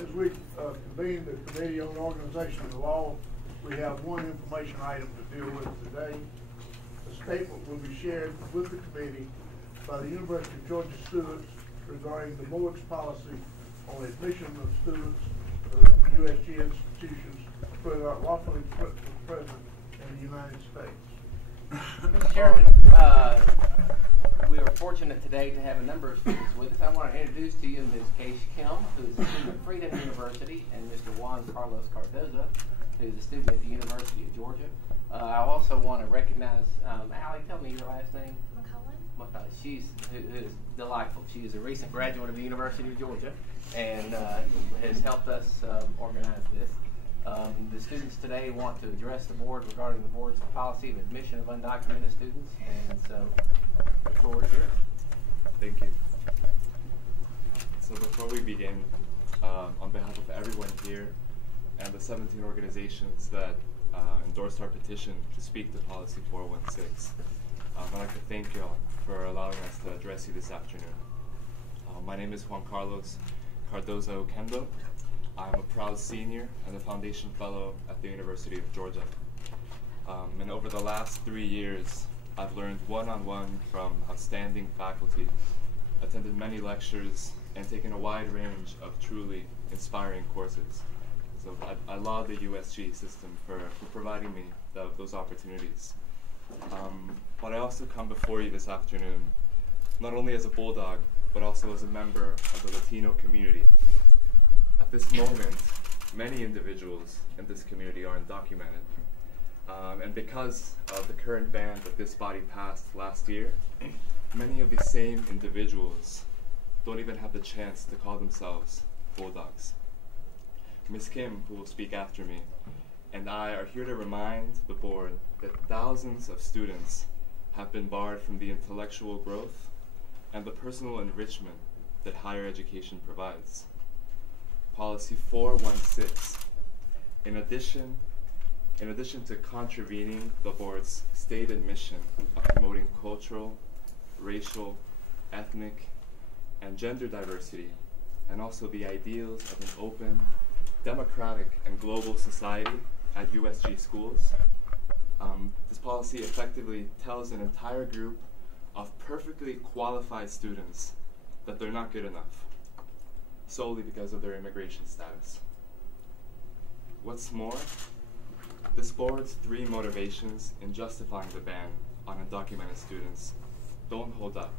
As we convene the Committee on Organization and Law, we have one information item to deal with today. A statement will be shared with the committee by the University of Georgia students regarding the board's policy on admission of students to USG institutions who are lawfully present in the United States. Mr. Chairman, we are fortunate today to have a number of students with us. I want to introduce to you Ms. Keish Kim, who is a student at Freedom University, and Mr. Juan Carlos Cardoza, who is a student at the University of Georgia. I also want to recognize, Allie, tell me your last name. McCullen. She's who is delightful. She is a recent graduate of the University of Georgia and has helped us organize this. The students today want to address the board regarding the board's policy of admission of undocumented students, and so the floor is yours. Thank you. So before we begin, on behalf of everyone here and the 17 organizations that endorsed our petition to speak to Policy 416, I'd like to thank you all for allowing us to address you this afternoon. My name is Juan Carlos Cardoza Oquendo. I'm a proud senior and a foundation fellow at the University of Georgia. And over the last 3 years, I've learned one-on-one from outstanding faculty, attended many lectures, and taken a wide range of truly inspiring courses. So I laud the USG system for providing me those opportunities. But I also come before you this afternoon, not only as a Bulldog, but also as a member of the Latino community. At this moment, many individuals in this community are undocumented. And because of the current ban that this body passed last year, many of these same individuals don't even have the chance to call themselves Bulldogs. Ms. Kim, who will speak after me, and I are here to remind the board that thousands of students have been barred from the intellectual growth and the personal enrichment that higher education provides. Policy 416, in addition to contravening the board's stated mission of promoting cultural, racial, ethnic, and gender diversity, and also the ideals of an open, democratic, and global society at USG schools, this policy effectively tells an entire group of perfectly qualified students that they're not good enough, solely because of their immigration status. What's more, this board's 3 motivations in justifying the ban on undocumented students don't hold up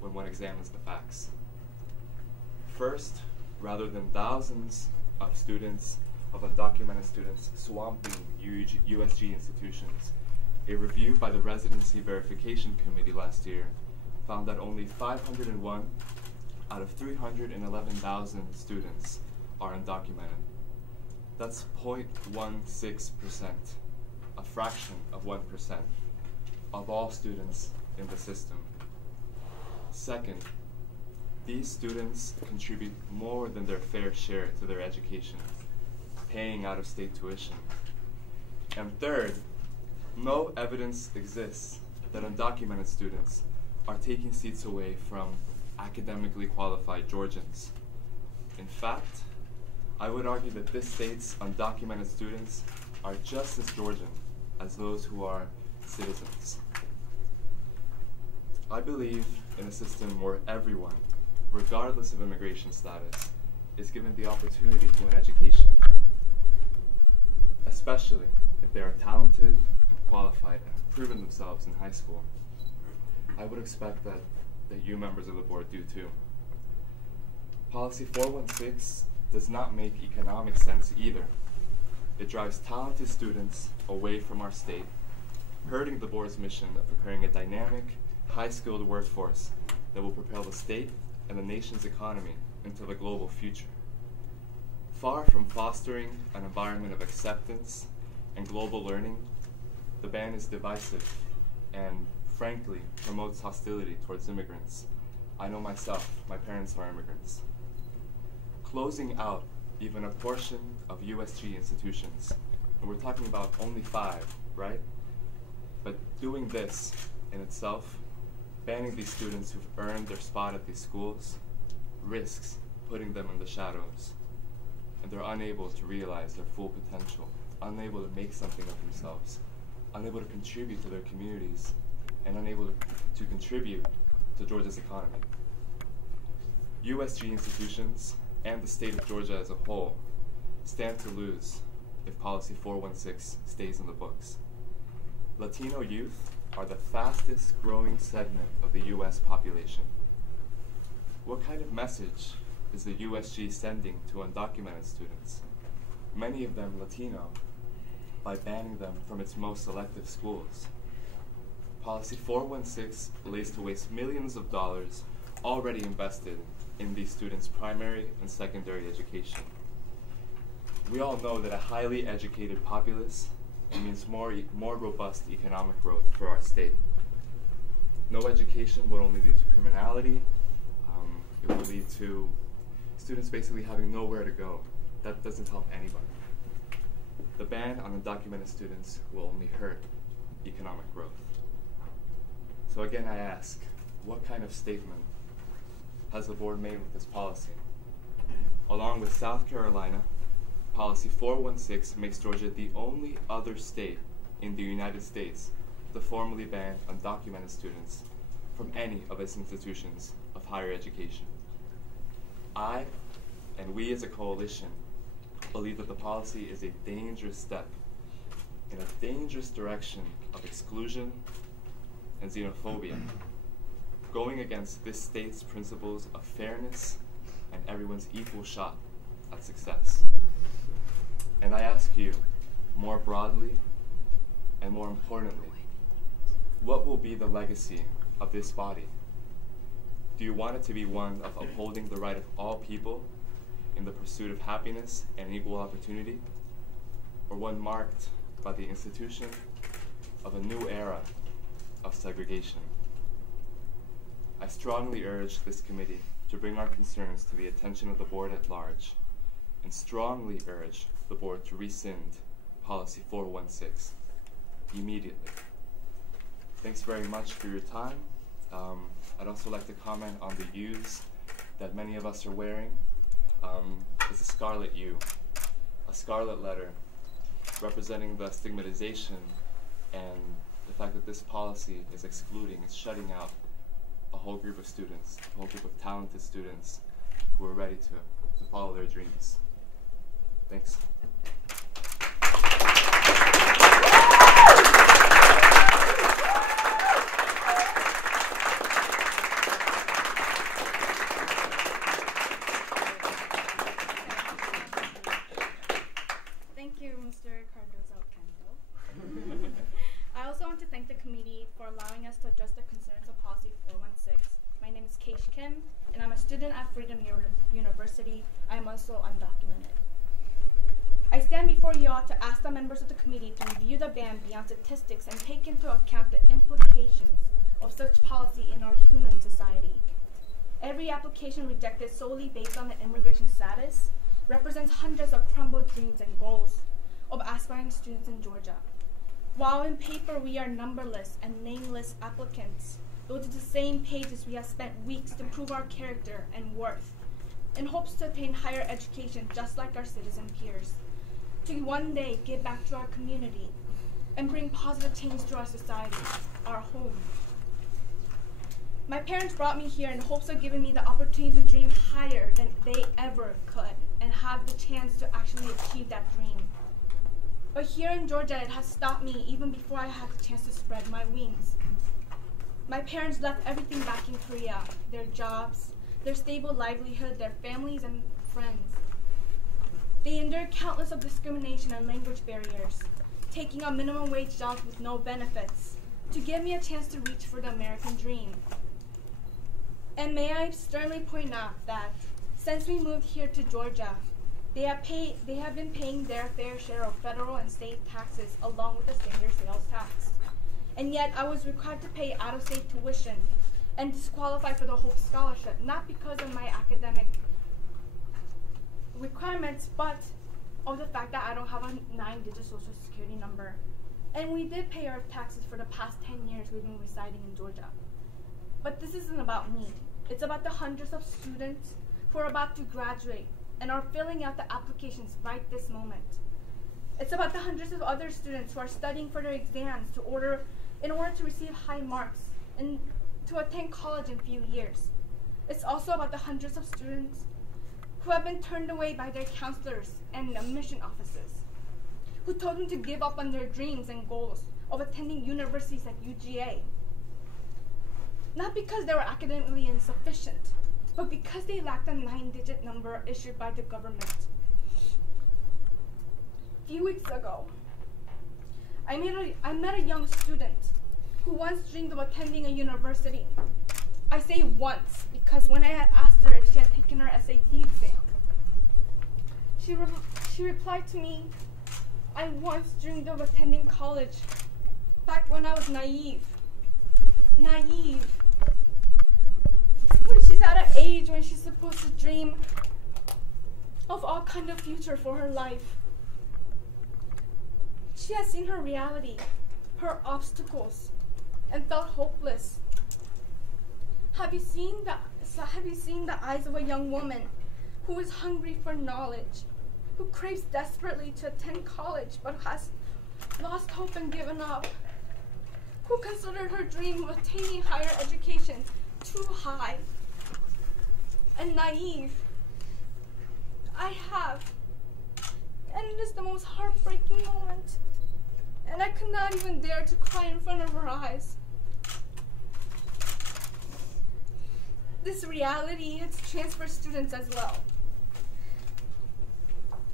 when one examines the facts. First, rather than thousands of undocumented students swamping USG institutions, a review by the Residency Verification Committee last year found that only 501 out of 311,000 students are undocumented. That's 0.16%, a fraction of 1% of all students in the system. Second, these students contribute more than their fair share to their education, paying out-of-state tuition. And third, no evidence exists that undocumented students are taking seats away from academically qualified Georgians. In fact, I would argue that this state's undocumented students are just as Georgian as those who are citizens. I believe in a system where everyone, regardless of immigration status, is given the opportunity to an education, especially if they are talented and qualified and have proven themselves in high school. I would expect that you members of the board do too. Policy 416 does not make economic sense either. It drives talented students away from our state, hurting the board's mission of preparing a dynamic, high-skilled workforce that will propel the state and the nation's economy into the global future. Far from fostering an environment of acceptance and global learning, the ban is divisive and, frankly, promotes hostility towards immigrants. I know myself, my parents are immigrants. Closing out even a portion of USG institutions, and we're talking about only 5, right? But doing this in itself, banning these students who've earned their spot at these schools, risks putting them in the shadows. and they're unable to realize their full potential, unable to make something of themselves, unable to contribute to their communities, and unable to contribute to Georgia's economy. USG institutions and the state of Georgia as a whole stand to lose if Policy 416 stays in the books. Latino youth are the fastest growing segment of the U.S. population. What kind of message is the USG sending to undocumented students, many of them Latino, by banning them from its most selective schools? Policy 416 lays to waste millions of dollars already invested in these students' primary and secondary education. We all know that a highly educated populace means more robust economic growth for our state. No education will only lead to criminality. It will lead to students basically having nowhere to go. That doesn't help anybody. The ban on undocumented students will only hurt economic growth. So again, I ask, what kind of statement has the board made with this policy? Along with South Carolina, Policy 416 makes Georgia the only other state in the United States to formally ban undocumented students from any of its institutions of higher education. I, and we as a coalition, believe that the policy is a dangerous step in a dangerous direction of exclusion and xenophobia, going against this state's principles of fairness and everyone's equal shot at success. And I ask you, more broadly and more importantly, what will be the legacy of this body? Do you want it to be one of upholding the right of all people in the pursuit of happiness and equal opportunity, or one marked by the institution of a new era of segregation? I strongly urge this committee to bring our concerns to the attention of the board at large, and strongly urge the board to rescind Policy 416 immediately. Thanks very much for your time. I'd also like to comment on the U's that many of us are wearing. It's a scarlet U, a scarlet letter representing the stigmatization and the fact that this policy is excluding, is shutting out a whole group of students, a whole group of talented students who are ready to follow their dreams. Thanks. Thank you, Mr. Cardozo-Cando. I also want to thank the committee for allowing us to address the concerns of Policy 416. My name is Keish Kim, and I'm a student at Freedom University. I am also undocumented. I stand before you all to ask the members of the committee to review the ban beyond statistics and take into account the implications of such policy in our human society. Every application rejected solely based on the immigration status represents hundreds of crumbled dreams and goals of aspiring students in Georgia. While in paper we are numberless and nameless applicants, those are the same pages we have spent weeks to prove our character and worth, in hopes to attain higher education just like our citizen peers, to one day give back to our community and bring positive change to our society, our home. My parents brought me here in hopes of giving me the opportunity to dream higher than they ever could and have the chance to actually achieve that dream. But here in Georgia, it has stopped me even before I had the chance to spread my wings. My parents left everything back in Korea, their jobs, their stable livelihood, their families and friends. They endured countless of discrimination and language barriers, taking on minimum wage jobs with no benefits, to give me a chance to reach for the American dream. And may I sternly point out that since we moved here to Georgia, they have been paying their fair share of federal and state taxes along with the senior sales tax. And yet I was required to pay out-of-state tuition and disqualify for the Hope Scholarship, not because of my academic requirements, but of the fact that I don't have a 9-digit social security number. And we did pay our taxes for the past 10 years we've been residing in Georgia. But this isn't about me. It's about the hundreds of students who are about to graduate and are filling out the applications right this moment. It's about the hundreds of other students who are studying for their exams in order to receive high marks and to attend college in a few years. It's also about the hundreds of students who have been turned away by their counselors and admission offices, who told them to give up on their dreams and goals of attending universities like UGA. Not because they were academically insufficient, but because they lacked a 9-digit number issued by the government. A few weeks ago, I met a young student who once dreamed of attending a university. I say once because when I had asked her if she had taken her SAT exam, she replied to me, "I once dreamed of attending college back when I was naive. Naive. When she's at an age when she's supposed to dream of all kind of future for her life. She has seen her reality, her obstacles, and felt hopeless. Have you seen the eyes of a young woman who is hungry for knowledge, who craves desperately to attend college but has lost hope and given up, who considered her dream of attaining higher education too high and naive? I have, and it is the most heartbreaking moment, and I could not even dare to cry in front of her eyes. This reality hits transfer students as well,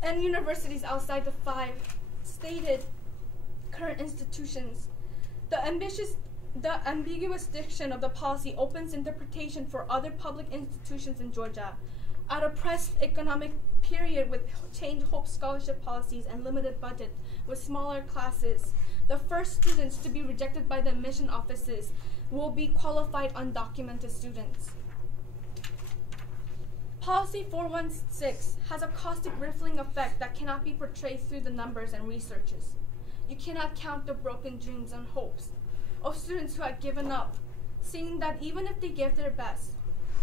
and universities outside the 5 stated current institutions. The ambiguous diction of the policy opens interpretation for other public institutions in Georgia. At a pressed economic period with changed Hope scholarship policies and limited budget with smaller classes, the first students to be rejected by the admission offices will be qualified undocumented students. Policy 416 has a caustic riffling effect that cannot be portrayed through the numbers and researches. You cannot count the broken dreams and hopes of students who had given up, seeing that even if they give their best,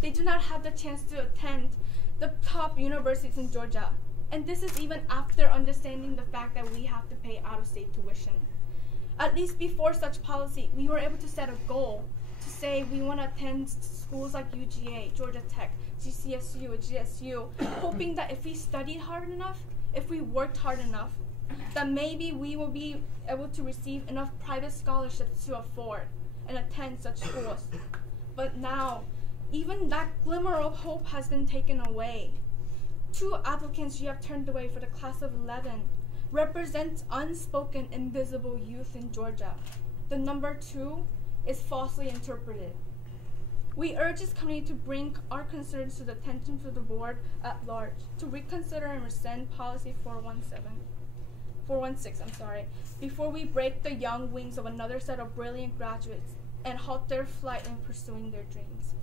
they do not have the chance to attend the top universities in Georgia. And this is even after understanding the fact that we have to pay out-of-state tuition. At least before such policy, we were able to set a goal to say we want to attend schools like UGA, Georgia Tech, GCSU, GSU, hoping that if we studied hard enough, if we worked hard enough, that maybe we will be able to receive enough private scholarships to afford and attend such schools. But now, even that glimmer of hope has been taken away. 2 applicants you have turned away for the class of 11 represents unspoken, invisible youth in Georgia. The number 2 is falsely interpreted. We urge this committee to bring our concerns to the attention of the board at large, to reconsider and rescind policy 416, before we break the young wings of another set of brilliant graduates and halt their flight in pursuing their dreams.